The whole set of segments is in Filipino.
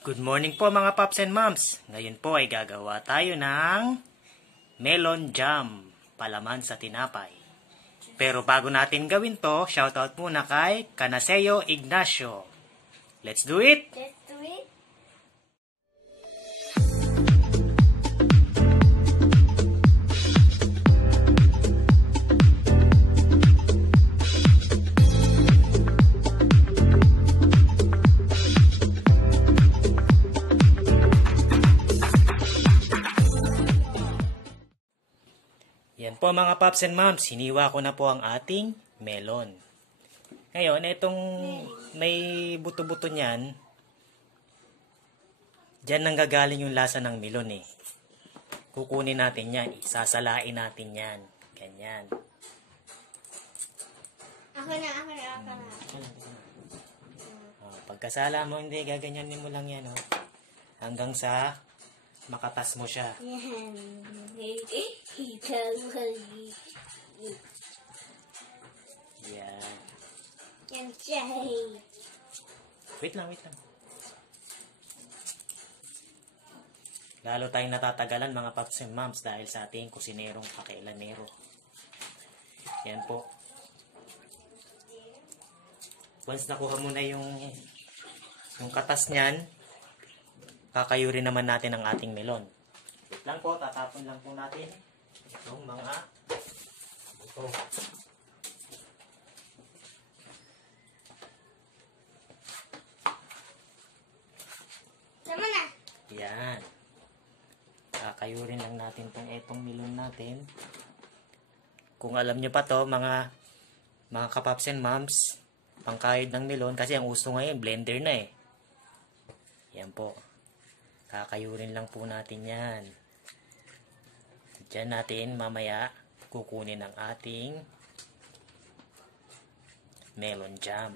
Good morning po mga Pops and Moms. Ngayon po ay gagawa tayo ng melon jam, palaman sa tinapay. Pero bago natin gawin to, shoutout muna kay Canaseo Ignacio. Let's do it! Let's do it. Yan po mga Pops and Moms, hiniwa ko na po ang ating melon. Ngayon, itong may buto-buto niyan, dyan nanggagaling yung lasa ng melon eh. Kukunin natin yan, isasalain natin yan. Ganyan. Ako na. Pagkasala mo, hindi, gaganyanin mo lang yan. Oh. Hanggang sa makatas mo siya. Yan. Yan. Yan siya. Wait lang. Lalo tayong natatagalan mga Pops and Moms dahil sa ating kusinerong pakailanero. Yan po. Once nakuha mo na yung katas niyan, kakayurin naman natin ang ating melon. Wait lang po, tatapon lang po natin itong mga buto. Tama na. Yan. Kakayurin lang natin itong melon natin. Kung alam nyo pa to, mga kapaps and moms, pangkayod ng melon, kasi ang uso ngayon, blender na eh. Yan po. Kakayurin lang po natin yan. Diyan natin mamaya kukunin ang ating melon jam.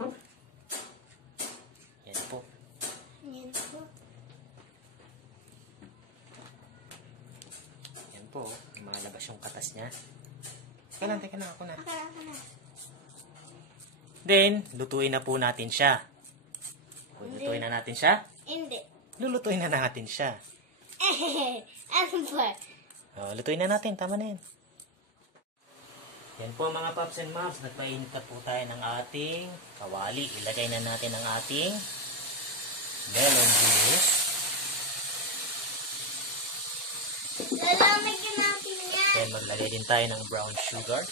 Yan po. Yan po. Yan po. Malabas yung katas niya. Teka lang, ako na. Ako na. Then, lutuin na po natin siya. Lutuin na natin siya? Hindi. Lulutuin na natin siya. Ano ba? Lutuin na natin. Tama na yan. Yan po mga Pops and Moms. Nagpainit na po tayo ng ating kawali. Ilagay na natin ang ating melon juice. Lalamig natin yan. Then maglagay din tayo ng brown sugar.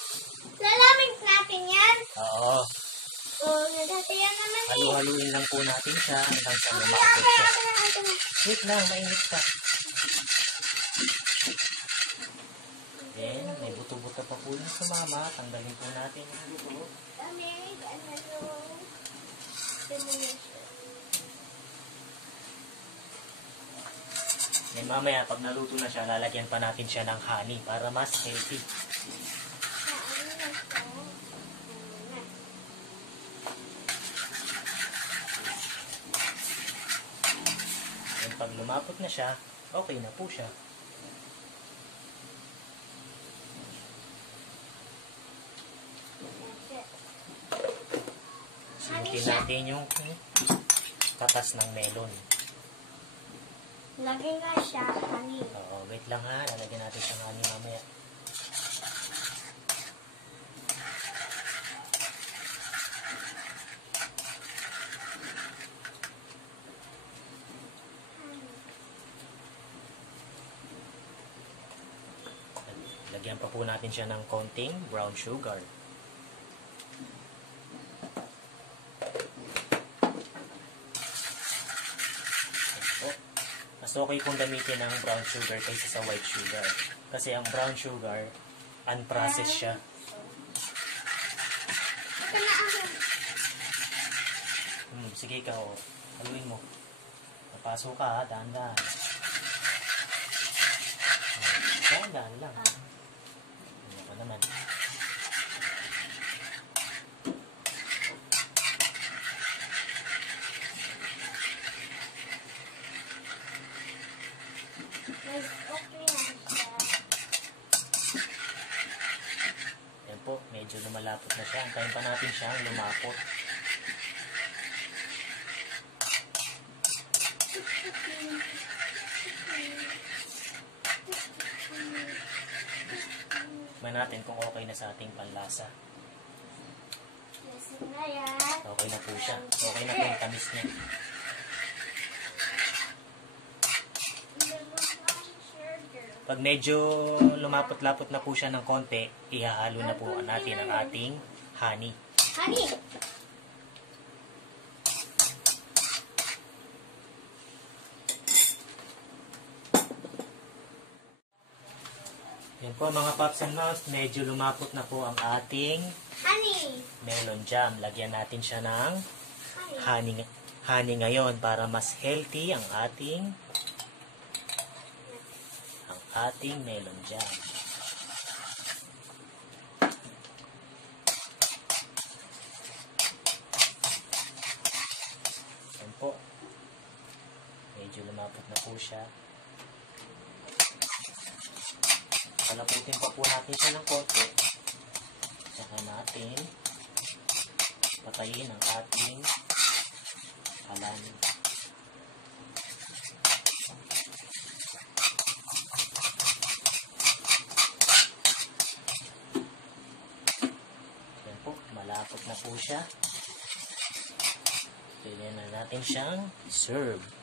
Lalamig natin yan. Oo. Nagkatayan naman eh. Halu-haluin lang po natin siya hanggang sa lumapot siya. Ako na. Wait lang, mainit pa. Then, may buto-buto pa po yung sumama. Tanggalin po natin yung buto. Then mamaya, pag naluto na siya, lalagyan pa natin siya ng honey para mas healthy. Then pag lumapot na siya, okay na po siya. Sinutin natin yung katas ng melon. Lagay nga siya, honey. Oo, wait lang ha. Lalagyan natin siyang honey mamaya. Lagyan pa po natin siya ng konting brown sugar. Mas okay kung gamitin ng brown sugar kaysa sa white sugar. Kasi ang brown sugar, unprocessed siya. Ito na ako. Sige ikaw, haluin mo. Napasok ka ha, dahan-dahan. Dahan-dahan lang. Ano ka naman. Okay na siya. Yan po, medyo lumalapot na siya. Antayin pa natin siyang lumapot. Tignan natin kung okay na sa ating panlasa. Lasing na yan. Okay na po siya. Okay na po yung tamis niya. Pag medyo lumapot-lapot na po siya ng konti, ihahalo na po natin ang ating honey. Honey! Yan po mga Pops and Moms, medyo lumapot na po ang ating Honey! melon jam. Lagyan natin siya ng Honey. honey ngayon para mas healthy ang ating melon jam. Yan po. Medyo lumapot na po siya. Palaputin pa po natin siya ng konti. Saka natin patayin ang ating halaman. Yan po, malapot na po siya. Pwede na natin siyang serve.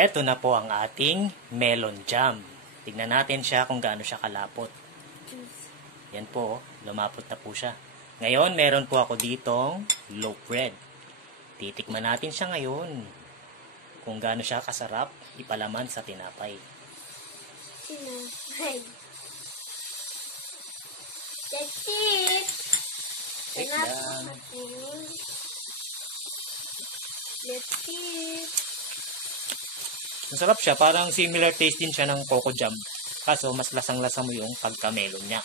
Ito na po ang ating melon jam. Tignan natin siya kung gaano siya kalapot. Yan po, lumapot na po siya. Ngayon, meron po ako ditong loaf bread. Titikman natin siya ngayon. Kung gaano siya kasarap, ipalaman sa tinapay. Sinapay. That's it! Tignan. That's it! Masarap siya, parang similar taste din siya ng coco jam. Kaso, mas lasang-lasa mo yung pagka-melon niya.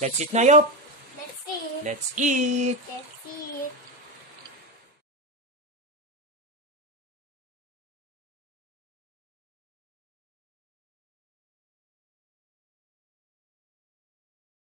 That's it na, Yop! Let's see. Let's eat! Let's see.